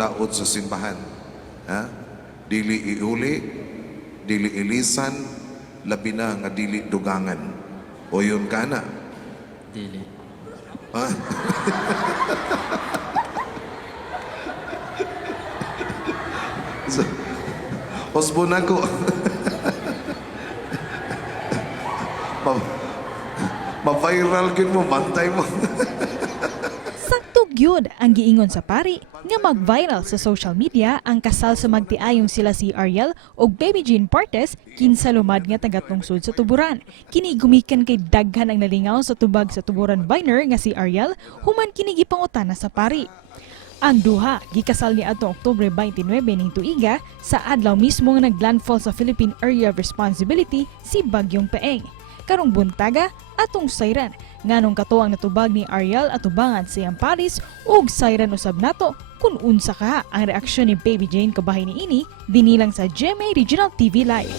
Laod sa simbahan. Ha? Dili iuli, dili ilisan, labi na nga dili dugangan. O yun ka na. Dili. Ha? So, husbon ako. Ma-viral kin mo, bantay mo. Saktog yun ang giingon sa pari nga mag-viral sa social media ang kasal sa magtiayong sila si Ariel o Baby Jean Partes kinsa lumad nga tagatungsod sa tuburan. Kini gumikan kay daghan ang nalingaw sa tubag sa tuburan Viner nga si Ariel human kini gipangutana sa pari. Ang duha gikasal ni atong Oktubre 29 ning tuiga sa adlaw mismo nga naglandfall sa Philippine Area of Responsibility si Bagyong Peeng. Karong buntaga atong sayran nganong katuwang natubag ni Ariel atubangan sa iyang Paris ug sayran usab nato kung unsa ka ang reaksyon ni Baby Jane kabahin niini binilang sa GMA Regional TV Live.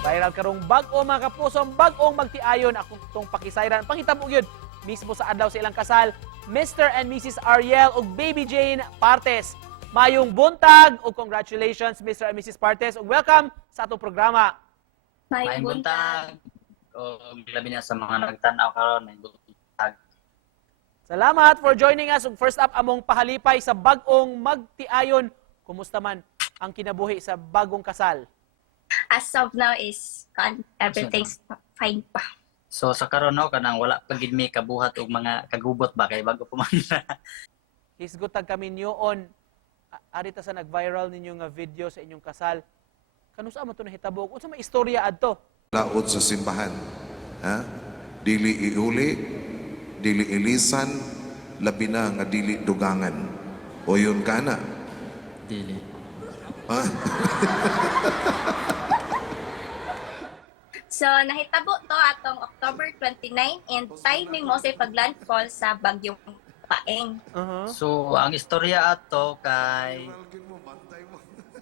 Viral karong bag-o mga kapusong bag-ong magtiayon akong tong pakisayran pangitabo gyud mismo sa adlaw sa ilang kasal Mr. and Mrs. Ariel ug Baby Jane Partes. Mayong buntag ug congratulations Mr. and Mrs. Partes ug welcome sa atong programa. Maayong buntag. O labi na sa mga nagtanaw karon, maayong buntag. Salamat for joining us ug first up among pahalipay sa bag-ong magtiayon. Kumusta man ang kinabuhi sa bagong kasal? As of now is everything's fine pa. So sa karon no kanang wala pa gid mi kabuhat og mga kagubot ba kay bago pa man. Hisgot tag kami niyoon. Arita sa nag-viral ninyo nga video sa inyong kasal. Kanusa man to nahitabo? Unsa may istorya adto? Laod sa simbahan. Ha? Dili iuli, dili ilisan, labi na nga dili dugangan. O yun ka na. Dili. Ha? So nahitabo to atong October 29 and timing mo sa paglandfall sa Bagyong Paeng. So ang istorya ato kay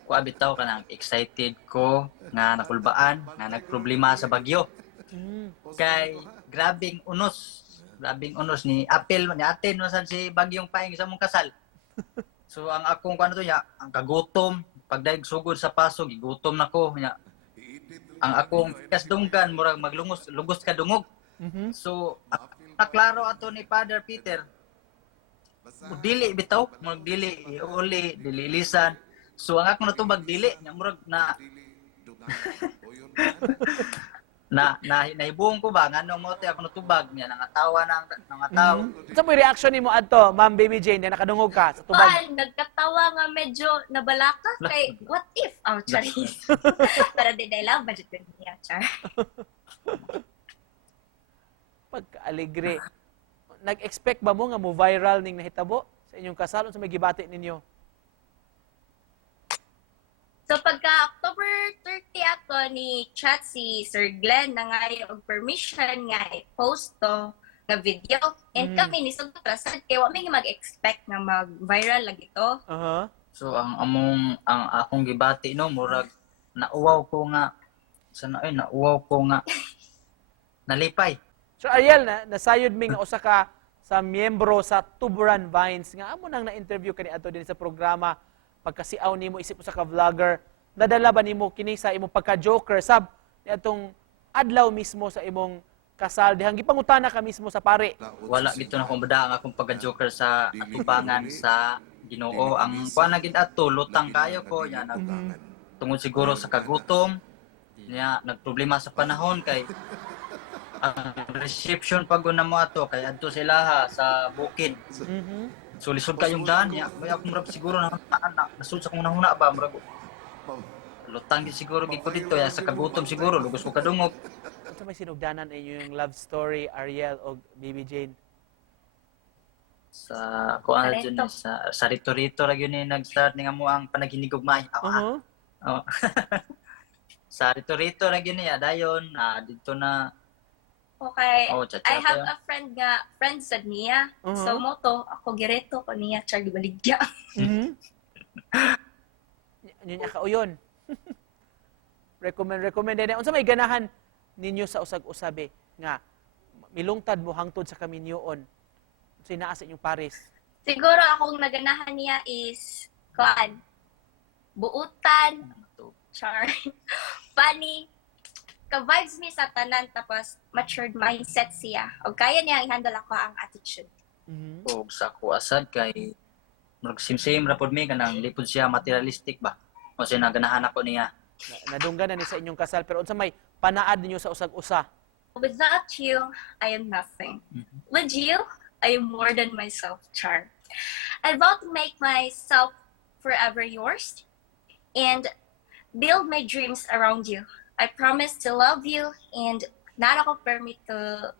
kuha bitaw kanang excited ko nga nakulbaan nga nagproblema sa bagyo. Kay grabing unos ni apel ni atin no sad si Bagyong Paeng sa mong kasal. So ang akong kuno to nya ang kagutom pagdaig sugod sa paso gigutom nako nya. Ang akong kasdunggan murag lugos ka dungog. So naklaro ato ni Father Peter. Dili bitaw, magdili uli, dililisan. So ang akong natubag dili nya murag na nahibuong ko ba nganong mo te ako natubag niya nangatawa nangataw. Unsa may reaction nimo adto, Ma'am Baby Jane, na nakadungog ka sa tubag? Nagkatawa nga medyo nabalaka kay what if our Charis. Pero di lang budget ko niya, Char. Pagka-alegre. Nag-expect ba mo nga mo viral ning nahitabo sa inyong kasal unsa may gibati ninyo? So pagka October 30 ato ni chat si Sir Glenn na nga og permission nga i-post to nga video and kami ni sugod rasad kay wa may mag-expect nga mag-viral lagi to. So ang akong gibati no murag nauwaw ko nga nalipay. So Ariel, nasayod mi nga usa ka sa miyembro sa Tuburan Vines nga amo nang na-interview kani adto din sa programa pagkasiaw nimo isip usa ka vlogger. Nadala ba nimo kini sa imong pagka-joker sab niadtong adlaw mismo sa imong kasal dihang gipangutana ka mismo sa pare? Wala gito na akong bada ang akong pagka-joker sa atubangan sa Ginoo. Ang kuan na gid ato lutang kayo ko nya tungod siguro sa kagutom niya nagproblema sa panahon kay ang reception pag na mo ato kay adto sila ha sa bukid. So lisod kayong daan niya. May ako murag siguro na nasud sa kong nahuna ba murag lutang gid siguro gid ko dito ya sa kagutom siguro lugos ko kadungog. Unsa may sinugdanan inyo yung love story Ariel o Baby Jane? Sa kuan dyan sa rito-rito ra gyud ni nag-start ni nga mo ang panaghinigugmay. Oh. Sa rito-rito ra gyud niya dayon dito na. Okay. Chat I have a friend sa niya. So mo to ako gireto ko niya char gibaligya. Yun kauyon. recommend din. Unsa may ganahan ninyo sa usag-usabe nga milungtad mo hangtod sa kaminyoon. Unsay naa sa inyong pares? Siguro akong naganahan niya is, kuan, buutan, char, funny, ka-vibes mi sa tanan, tapos matured mindset siya. O kaya niya i-handle ako ang attitude. Mhm. O sa ko asad kay murag sim-sim ra pod mi kanang lipod siya materialistic ba. O siya naganahan ako niya. Nadunggan na ni sa inyong kasal, pero unsa may panaad ninyo sa usag-usa? Without you, I am nothing. With you, I am more than myself, Char. I vow to make myself forever yours and build my dreams around you. I promise to love you and not ako permit to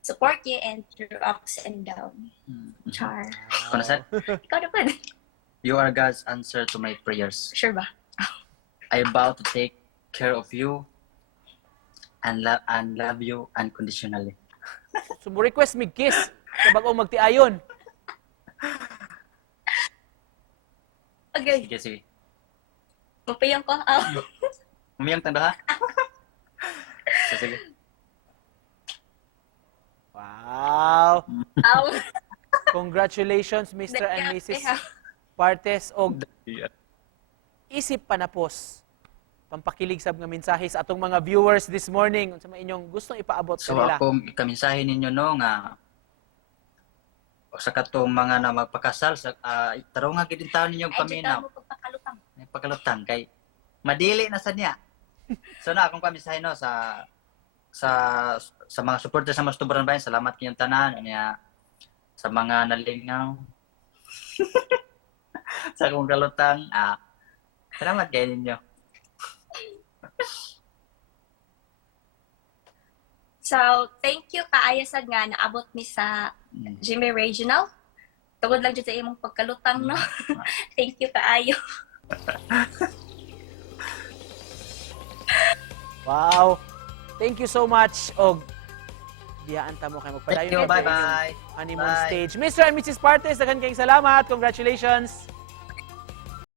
support you and through ups and downs. Char. Kung nasad, Ikaw na pa. you are God's answer to my prayers. Sure ba? I vow to take care of you and love you unconditionally. So mo request mig kiss sa bag-o magtiayon. Okay. Sige, sige. Mapayang ko. Oh. Umiyang tanda ha? Sige. Wow. Oh. Congratulations Mr. and Mrs. Partes og isip panapos pampakilig sab nga mensahe sa atong mga viewers this morning unsa man inyong gustong ipaabot sa So nila. ako ikamensahe ninyo no nga sa katong mga na magpakasal sa tarong nga gid taon ninyo paminaw. mo pagpakalutang. May pagkalutang kay madili na sa niya. So na akong kamisahe no sa mga supporters sa Tuburan Bayan, salamat kayong tanan niya sa mga nalingaw. Sa akong kalutang, salamat kayo ninyo. So, thank you kaayo sad nga naabot mi sa Jimmy Regional. Tungod lang jud sa imong pagkalutang no. Thank you kaayo. Wow. Thank you so much og biyaan ta mo kay magpadayon Thank you, sa bye-bye. inyong honeymoon Bye. stage. Mr. and Mrs. Partes, daghan kayong salamat. Congratulations.